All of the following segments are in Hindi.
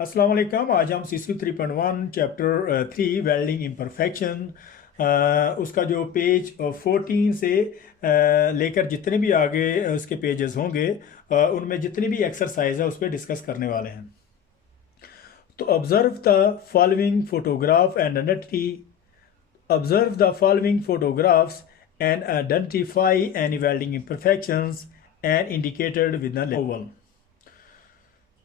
अस्सलाम वालेकुम। आज हम CC 3.1 चैप्टर 3 वेल्डिंग इम्परफेक्शन उसका जो पेज 14 से लेकर जितने भी आगे उसके पेजेस होंगे उनमें जितनी भी एक्सरसाइज है उस पर डिस्कस करने वाले हैं। तो observe the following photograph and identity observe the following photographs and identify any welding imperfections and indicated with the Oval.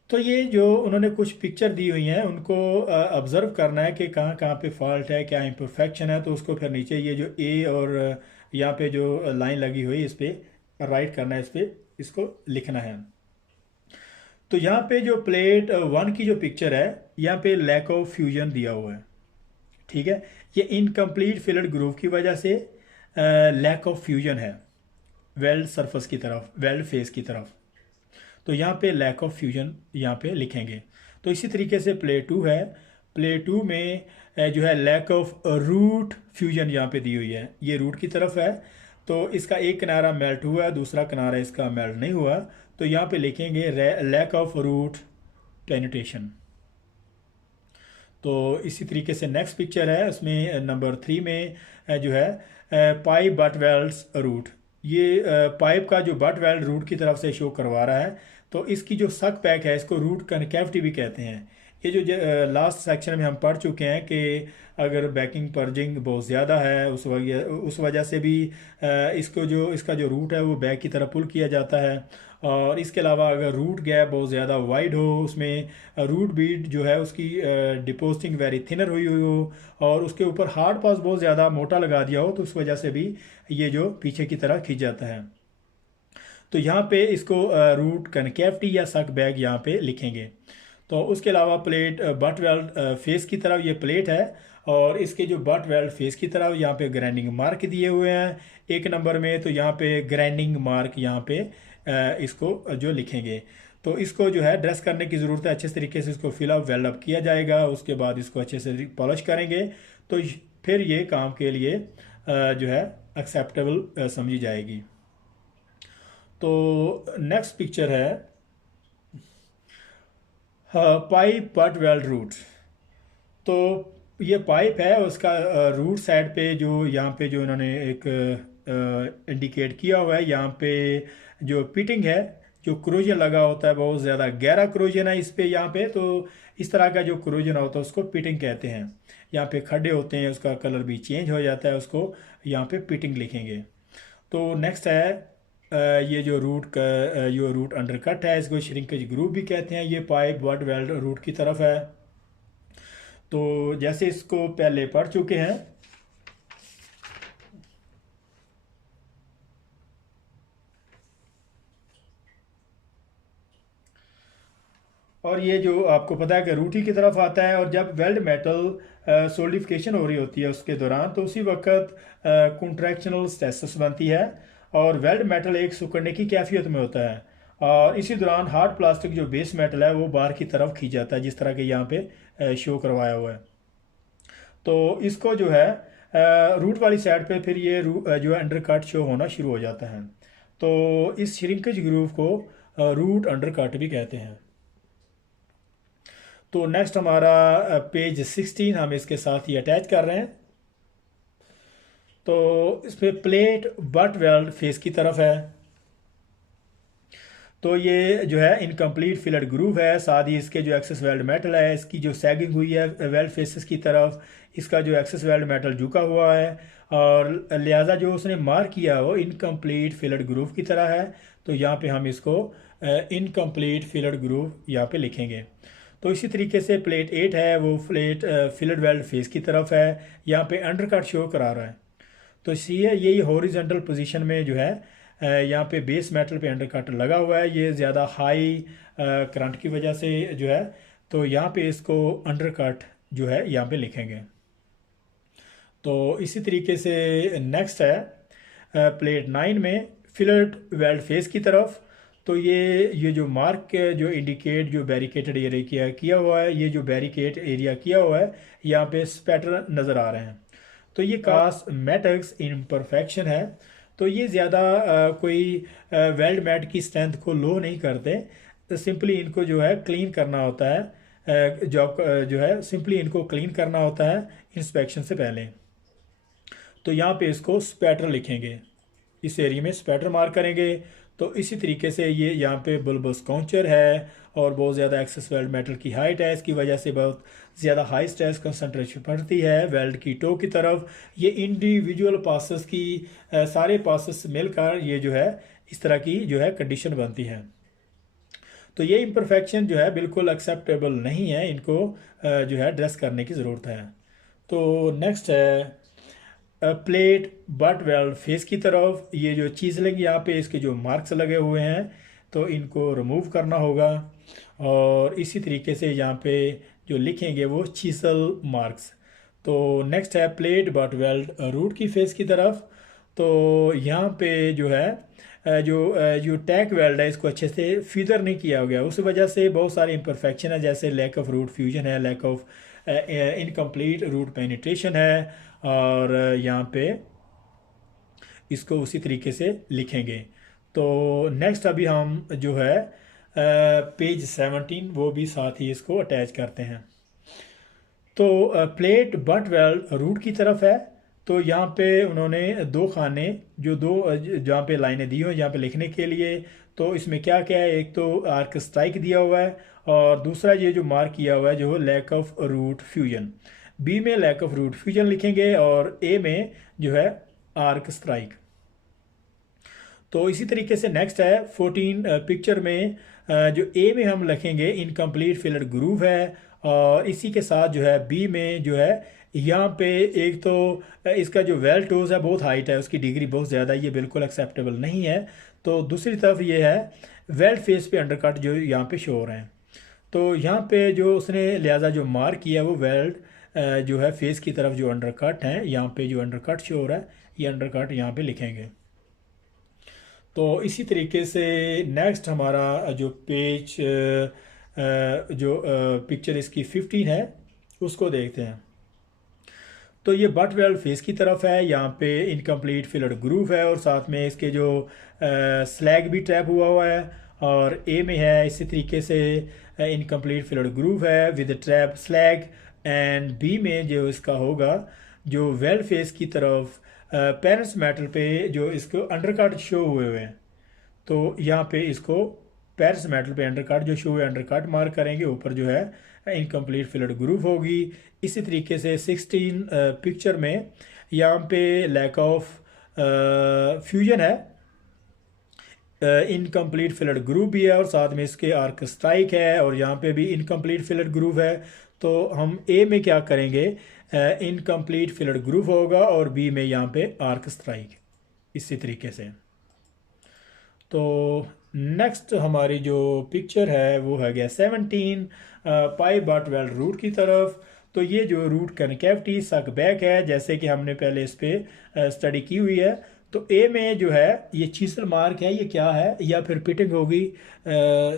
तो ये जो उन्होंने कुछ पिक्चर दी हुई हैं उनको ऑब्ज़र्व करना है कि कहाँ कहाँ पे फॉल्ट है, क्या इम्परफेक्शन है। तो उसको फिर नीचे ये जो ए और यहाँ पे जो लाइन लगी हुई है इस पर राइट करना है, इस पर इसको लिखना है। तो यहाँ पे जो प्लेट 1 की जो पिक्चर है यहाँ पे लैक ऑफ फ्यूजन दिया हुआ है, ठीक है। ये इनकम्प्लीट फिलड ग्रूव की वजह से लैक ऑफ फ्यूजन है वेल्ड सरफेस की तरफ, वेल्ड फेस की तरफ। तो यहाँ पे लैक ऑफ फ्यूजन यहाँ पे लिखेंगे। तो इसी तरीके से प्ले 2 है, प्ले 2 में जो है लैक ऑफ रूट फ्यूजन यहाँ पे दी हुई है, ये रूट की तरफ है। तो इसका एक किनारा मेल्ट हुआ, दूसरा किनारा इसका मेल्ट नहीं हुआ। तो यहाँ पे लिखेंगे लैक ऑफ रूट पेनिट्रेशन। तो इसी तरीके से नेक्स्ट पिक्चर है, उसमें नंबर 3 में जो है पाइप बट वेल्ड्स रूट, ये पाइप का जो बट वेल्ड रूट की तरफ से शो करवा रहा है। तो इसकी जो सक पैक है इसको रूट कनकेविटी भी कहते हैं। ये जो लास्ट सेक्शन में हम पढ़ चुके हैं कि अगर बैकिंग पर्जिंग बहुत ज़्यादा है उस वजह से भी इसका जो रूट है वो बैक की तरफ पुल किया जाता है। और इसके अलावा अगर रूट गैप बहुत ज़्यादा वाइड हो, उसमें रूट बीट जो है उसकी डिपोजिटिंग वेरी थिनर हुई हो और उसके ऊपर हार्ड पास बहुत ज़्यादा मोटा लगा दिया हो, तो उस वजह से भी ये जो पीछे की तरह खिंच जाता है। तो यहाँ पे इसको रूट कनकेविटी या सक बैग यहाँ पे लिखेंगे। तो उसके अलावा प्लेट बट वेल्ड फेस की तरफ ये प्लेट है और इसके जो बट वेल्ड फेस की तरफ यहाँ पे ग्राइंडिंग मार्क दिए हुए हैं एक नंबर में। तो यहाँ पे ग्राइंडिंग मार्क यहाँ पे इसको जो लिखेंगे। तो इसको जो है ड्रेस करने की ज़रूरत है, अच्छे तरीके से इसको फिलअप वेल्डअप किया जाएगा, उसके बाद इसको अच्छे से पॉलिश करेंगे। तो फिर ये काम के लिए जो है एक्सेप्टेबल समझी जाएगी। तो नेक्स्ट पिक्चर है पाइप बट वेल्ड रूट। तो ये पाइप है, उसका रूट साइड पे जो यहाँ पे जो इन्होंने एक इंडिकेट किया हुआ है, यहाँ पे जो पिटिंग है, जो क्रोजन लगा होता है, बहुत ज़्यादा गहरा क्रोजन है इस पे यहाँ पे। तो इस तरह का जो क्रोजन होता है उसको पिटिंग कहते हैं। यहाँ पे खड्डे होते हैं, उसका कलर भी चेंज हो जाता है, उसको यहाँ पे पिटिंग लिखेंगे। तो नेक्स्ट है ये जो रूट का जो रूट अंडरकट है, इसको श्रिंकेज ग्रूव भी कहते हैं। ये पाइप बट वेल्ड रूट की तरफ है। तो जैसे इसको पहले पढ़ चुके हैं, और ये जो आपको पता है कि रूट ही की तरफ आता है। और जब वेल्ड मेटल सोलिडिफिकेशन हो रही होती है उसके दौरान, तो उसी वक्त कॉन्ट्रैक्शनल स्ट्रेसेस बनती है और वेल्ड मेटल एक सिकुड़ने की कैफियत में होता है। और इसी दौरान हार्ड प्लास्टिक जो बेस मेटल है वो बाहर की तरफ खींच जाता है, जिस तरह के यहाँ पे शो करवाया हुआ है। तो इसको जो है रूट वाली साइड पे फिर ये जो है अंडरकट शो होना शुरू हो जाता है। तो इस श्रिंकेज ग्रूव को रूट अंडरकट भी कहते हैं। तो नेक्स्ट हमारा पेज 16 हम इसके साथ ही अटैच कर रहे हैं। तो इस पर प्लेट बट वेल्ड फेस की तरफ है। तो ये जो है इनकम्प्लीट फिलड ग्रूव है, साथ ही इसके जो एक्सेस वेल्ड मेटल है इसकी जो सैगिंग हुई है वेल्ड फेसेस की तरफ, इसका जो एक्सेस वेल्ड मेटल झुका हुआ है और लिहाजा जो उसने मार्क किया वो इनकम्प्लीट फिलड ग्रूव की तरह है। तो यहाँ पे हम इसको इनकम्प्लीट फिलड ग्रूव यहाँ पे लिखेंगे। तो इसी तरीके से प्लेट 8 है, वो प्लेट फिलड वेल्ड फेस की तरफ है, यहाँ पे अंडरकट शो करा रहा है। तो सी है यही हॉरिजॉन्टल पोजीशन में जो है यहाँ पे बेस मेटल पे अंडरकट लगा हुआ है, ये ज़्यादा हाई करंट की वजह से जो है। तो यहाँ पे इसको अंडरकट जो है यहाँ पे लिखेंगे। तो इसी तरीके से नेक्स्ट है प्लेट 9 में फिलड वेल्ड फेस की तरफ। तो ये जो मार्क जो इंडिकेट जो बैरिकेटेड एरिया किया हुआ है, ये जो बैरिकेड एरिया किया हुआ है यहाँ पे स्पैटर नज़र आ रहे हैं। तो ये कॉस्मेटिक्स इम्परफेक्शन है। तो ये ज़्यादा कोई वेल्ड मैट की स्ट्रेंथ को लो नहीं करते, तो सिंपली इनको जो है क्लीन करना होता है जॉब जो है सिंपली इनको क्लीन करना होता है इंस्पेक्शन से पहले। तो यहाँ पे इसको स्पैटर लिखेंगे, इस एरिया में स्पैटर मार्क करेंगे। तो इसी तरीके से ये यहाँ पे बुलबस काउंचर है और बहुत ज़्यादा एक्सेस वेल्ड मेटल की हाइट है, इसकी वजह से बहुत ज़्यादा हाई स्ट्रेस कंसंट्रेशन पड़ती है वेल्ड की टो की तरफ। ये इंडिविजुअल पासेस की सारे पासेस मिलकर ये जो है इस तरह की जो है कंडीशन बनती है। तो ये इम्परफेक्शन जो है बिल्कुल एक्सेप्टेबल नहीं है, इनको जो है ड्रेस करने की ज़रूरत है। तो नेक्स्ट है प्लेट बट वेल्ड फेस की तरफ। ये जो चीज़लिंग यहाँ पे इसके जो मार्क्स लगे हुए हैं तो इनको रिमूव करना होगा। और इसी तरीके से यहाँ पे जो लिखेंगे वो चीसल मार्क्स। तो नेक्स्ट है प्लेट बट वेल्ड रूट की फेस की तरफ। तो यहाँ पे जो है जो टैक वेल्ड है इसको अच्छे से फीदर नहीं किया गया, उस वजह से बहुत सारे इम्परफेक्शन है, जैसे लैक ऑफ रूट फ्यूजन है, lack of incomplete root penetration है। और यहाँ पे इसको उसी तरीके से लिखेंगे। तो नेक्स्ट अभी हम जो है पेज 17 वो भी साथ ही इसको अटैच करते हैं। तो प्लेट बट वेल्ड रूट की तरफ है। तो यहाँ पे उन्होंने दो खाने जो दो जहाँ पे लाइनें दी हुई यहाँ पे लिखने के लिए। तो इसमें क्या क्या है, एक तो आर्क स्ट्राइक दिया हुआ है और दूसरा ये जो मार्क किया हुआ है जो lack of root fusion. B में लैक ऑफ रूट फ्यूजन लिखेंगे और ए में जो है आर्क स्ट्राइक। तो इसी तरीके से नेक्स्ट है 14 पिक्चर में जो ए में हम लिखेंगे इनकम्प्लीट फिलर ग्रूव है। और इसी के साथ जो है बी में जो है यहाँ पे एक तो इसका जो वेल टोज है बहुत हाइट है, उसकी डिग्री बहुत ज़्यादा है, ये बिल्कुल एक्सेप्टेबल नहीं है। तो दूसरी तरफ ये है वेल्ड फेस पे अंडरकट जो यहाँ पे शो हो रहे हैं। तो यहाँ पे जो उसने लिहाजा जो मार्क किया वो वेल्ड जो है फेस की तरफ जो अंडरकट है, यहाँ पे जो अंडरकट शो हो रहा है ये अंडरकट यहाँ पे लिखेंगे। तो इसी तरीके से नेक्स्ट हमारा जो पेज जो पिक्चर इसकी 15 है उसको देखते हैं। तो ये बट वेल्ड फेस की तरफ है, यहाँ पे इनकम्प्लीट फिलर ग्रूव है और साथ में इसके जो स्लैग भी ट्रैप हुआ है। और ए में है इसी तरीके से इनकम्प्लीट फिलर ग्रूव है with trap slag. And B में जो इसका होगा जो वेल्ड फेस की तरफ पेरेंट्स मेटल पे जो इसको अंडरकट शो हुए हैं। तो यहाँ पे इसको पेरिस मेटल पे अंडरकट जो शो है अंडरकट मार्क करेंगे, ऊपर जो है इनकम्प्लीट फिलर ग्रूव होगी। इसी तरीके से 16 पिक्चर में यहाँ पे लैक ऑफ फ्यूजन है, इनकम्प्लीट फिलर ग्रूव भी है और साथ में इसके आर्क स्ट्राइक है और यहाँ पे भी इनकम्प्लीट फिलर ग्रूव है। तो हम ए में क्या करेंगे, इनकम्प्लीट फिलर ग्रूव होगा और बी में यहाँ पे आर्क स्ट्राइक इसी तरीके से। तो नेक्स्ट हमारी जो पिक्चर है वो है गया 17 पाई बट वेल्ड रूट की तरफ। तो ये जो रूट कनकेविटी सक बैक है जैसे कि हमने पहले इस पर स्टडी की हुई है। तो ए में जो है ये चीसल मार्क है, ये क्या है या फिर पिटिंग होगी,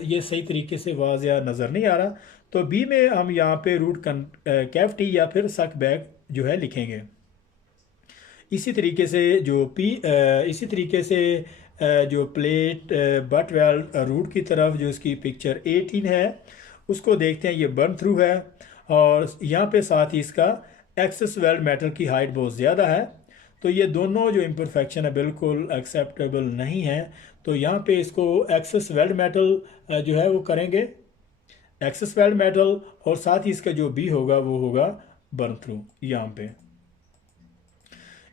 ये सही तरीके से वाज़िया नज़र नहीं आ रहा। तो बी में हम यहाँ पे रूट कैविटी या फिर सक बैक जो है लिखेंगे। इसी तरीके से जो इसी तरीके से जो प्लेट बट वेल्ड रूट की तरफ जो इसकी पिक्चर 18 है उसको देखते हैं। ये बर्न थ्रू है और यहाँ पे साथ ही इसका एक्सेस वेल्ड मेटल की हाइट बहुत ज़्यादा है। तो ये दोनों जो इम्परफेक्शन है बिल्कुल एक्सेप्टेबल नहीं है। तो यहाँ पे इसको एक्सेस वेल्ड मेटल जो है वो करेंगे एक्सेस वेल्ड मेटल और साथ ही इसका जो बी होगा वो होगा बर्न थ्रू यहाँ पे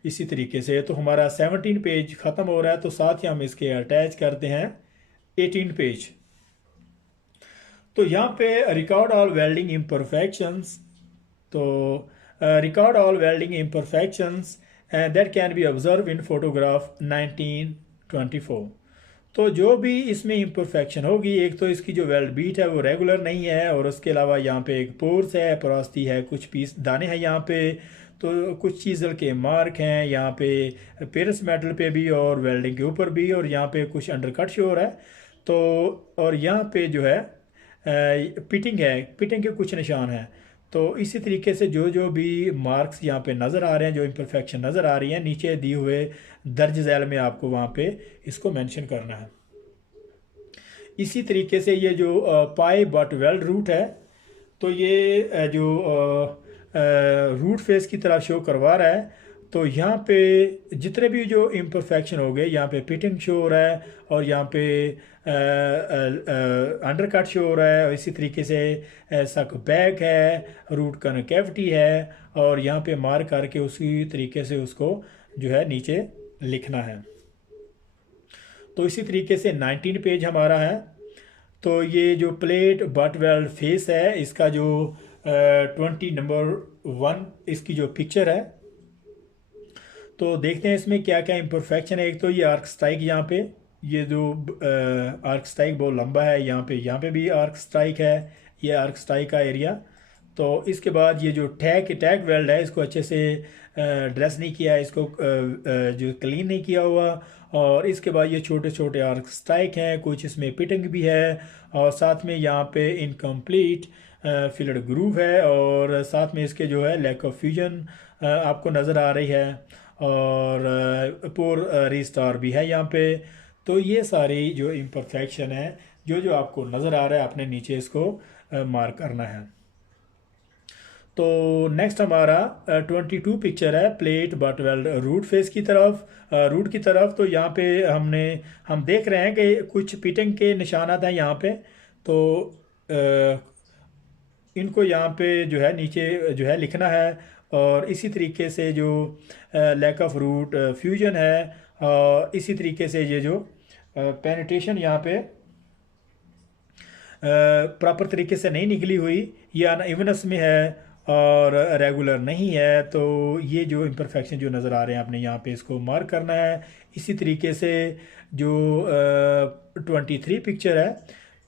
इसी तरीके से। तो हमारा 17 पेज ख़त्म हो रहा है, तो साथ ही हम इसके अटैच करते हैं 18 पेज। तो यहाँ पे रिकॉर्ड ऑल वेल्डिंग इम्परफेक्शंस। तो record all welding imperfections that can be observe in photograph 1924। तो जो भी इसमें इम्परफेक्शन होगी, एक तो इसकी जो वेल्ड बीट है वो रेगुलर नहीं है और उसके अलावा यहाँ पे एक पोर्स है, परास्ती है, कुछ पीस दाने हैं यहाँ पे। तो कुछ चीज़ल के मार्क हैं यहाँ पे पेरिस मेटल पे भी और वेल्डिंग के ऊपर भी, और यहाँ पे कुछ अंडरकट शो हो रहा है। तो और यहाँ पे जो है पिटिंग है, पिटिंग के कुछ निशान हैं। तो इसी तरीके से जो जो भी मार्क्स यहाँ पे नज़र आ रहे हैं, जो इम्परफेक्शन नज़र आ रही हैं नीचे दिए हुए दर्ज झैल में आपको वहाँ पे इसको मेंशन करना है। इसी तरीके से ये जो पाई बट वेल्ड रूट है, तो ये जो रूट फेस की तरह शो करवा रहा है। तो यहाँ पे जितने भी जो इम्परफेक्शन हो गए, यहाँ पे पिटिंग शो हो रहा है और यहाँ पे अंडर कट शो हो रहा है, और इसी तरीके से सक बैक है, रूट कनकेविटी है, और यहाँ पे मार्क करके उसी तरीके से उसको जो है नीचे लिखना है। तो इसी तरीके से 19 पेज हमारा है। तो ये जो प्लेट बट वेल्ड फेस है, इसका जो 20 नंबर 1 इसकी जो पिक्चर है, तो देखते हैं इसमें क्या क्या इम्परफेक्शन है। एक तो ये आर्क स्ट्राइक, यहाँ पे ये जो आर्क स्ट्राइक बहुत लंबा है, यहाँ पे भी आर्क स्ट्राइक है, ये आर्क स्ट्राइक का एरिया। तो इसके बाद ये जो टैग वेल्ड है, इसको अच्छे से ड्रेस नहीं किया है, इसको जो क्लीन नहीं किया हुआ। और इसके बाद ये छोटे छोटे आर्क स्ट्राइक हैं, कुछ इसमें पिटिंग भी है, और साथ में यहाँ पे इनकम्प्लीट फिलड ग्रूव है, और साथ में इसके जो है लैक ऑफ फ्यूजन आपको नज़र आ रही है, और पोर रीस्टार भी है यहाँ पे। तो ये सारी जो इम्परफेक्शन है, जो जो आपको नज़र आ रहा है, आपने नीचे इसको मार्क करना है। तो नेक्स्ट हमारा 22 पिक्चर है plate butt weld root face की तरफ, रूट की तरफ। तो यहाँ पे हम देख रहे हैं कि कुछ पिटिंग के निशानात हैं यहाँ पे। तो इनको यहाँ पे जो है नीचे जो है लिखना है, और इसी तरीके से जो लैक ऑफ रूट फ्यूजन है, और इसी तरीके से ये जो पेनिट्रेशन यहाँ पे प्रॉपर तरीके से नहीं निकली हुई, या अनइवननेस में है और रेगुलर नहीं है। तो ये जो इम्परफेक्शन जो नज़र आ रहे हैं, आपने यहाँ पे इसको मार्क करना है। इसी तरीके से जो 23 पिक्चर है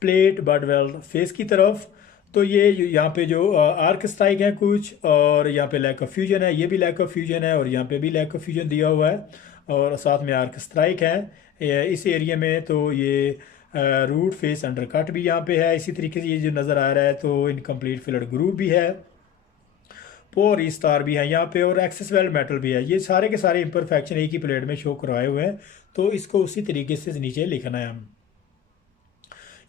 प्लेट बट वेल्ड फेस की तरफ, तो ये यहाँ पे जो आर्क स्ट्राइक है कुछ, और यहाँ पे लैक ऑफ फ्यूजन है, ये भी लैक ऑफ फ्यूजन है, और यहाँ पे भी लैक ऑफ फ्यूजन दिया हुआ है, और साथ में आर्क स्ट्राइक है इस एरिया में। तो ये रूट फेस अंडर कट भी यहाँ पे है, इसी तरीके से ये जो नज़र आ रहा है। तो इनकम्प्लीट फिलड ग्रूव भी है, पोर स्टार भी है यहाँ पे, और एक्सेस वेल मेटल भी है। ये सारे के सारे इम्परफेक्शन एक ही प्लेट में शो करवाए हुए हैं। तो इसको उसी तरीके से नीचे लिखना है हम।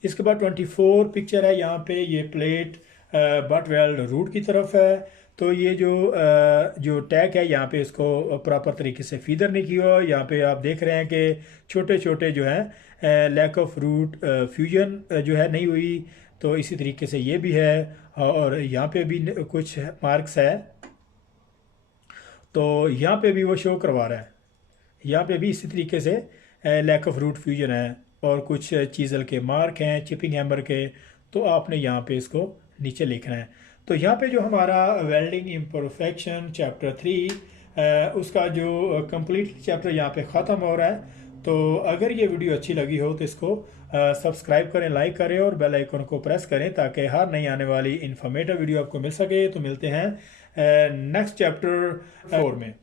इसके बाद 24 पिक्चर है, यहाँ पे ये प्लेट बट वेल्ड रूट की तरफ है। तो ये जो टैग है, यहाँ पे इसको प्रॉपर तरीके से फीदर नहीं किया। यहाँ पे आप देख रहे हैं कि छोटे छोटे जो हैं लैक ऑफ रूट फ्यूजन जो है नहीं हुई। तो इसी तरीके से ये भी है, और यहाँ पे भी कुछ मार्क्स है, तो यहाँ पे भी वो शो करवा रहा है। यहाँ पे भी इसी तरीके से लैक ऑफ रूट फ्यूजन है, और कुछ चीज़ल के मार्क हैं, चिपिंग हैमर के। तो आपने यहाँ पे इसको नीचे लिखना है। तो यहाँ पे जो हमारा वेल्डिंग इम्परफेक्शन चैप्टर 3 उसका जो कंप्लीट चैप्टर यहाँ पे ख़त्म हो रहा है। तो अगर ये वीडियो अच्छी लगी हो तो इसको सब्सक्राइब करें, लाइक करें, और बेल आइकन को प्रेस करें, ताकि हर नई आने वाली इन्फॉर्मेटिव वीडियो आपको मिल सके। तो मिलते हैं नेक्स्ट चैप्टर 4 में।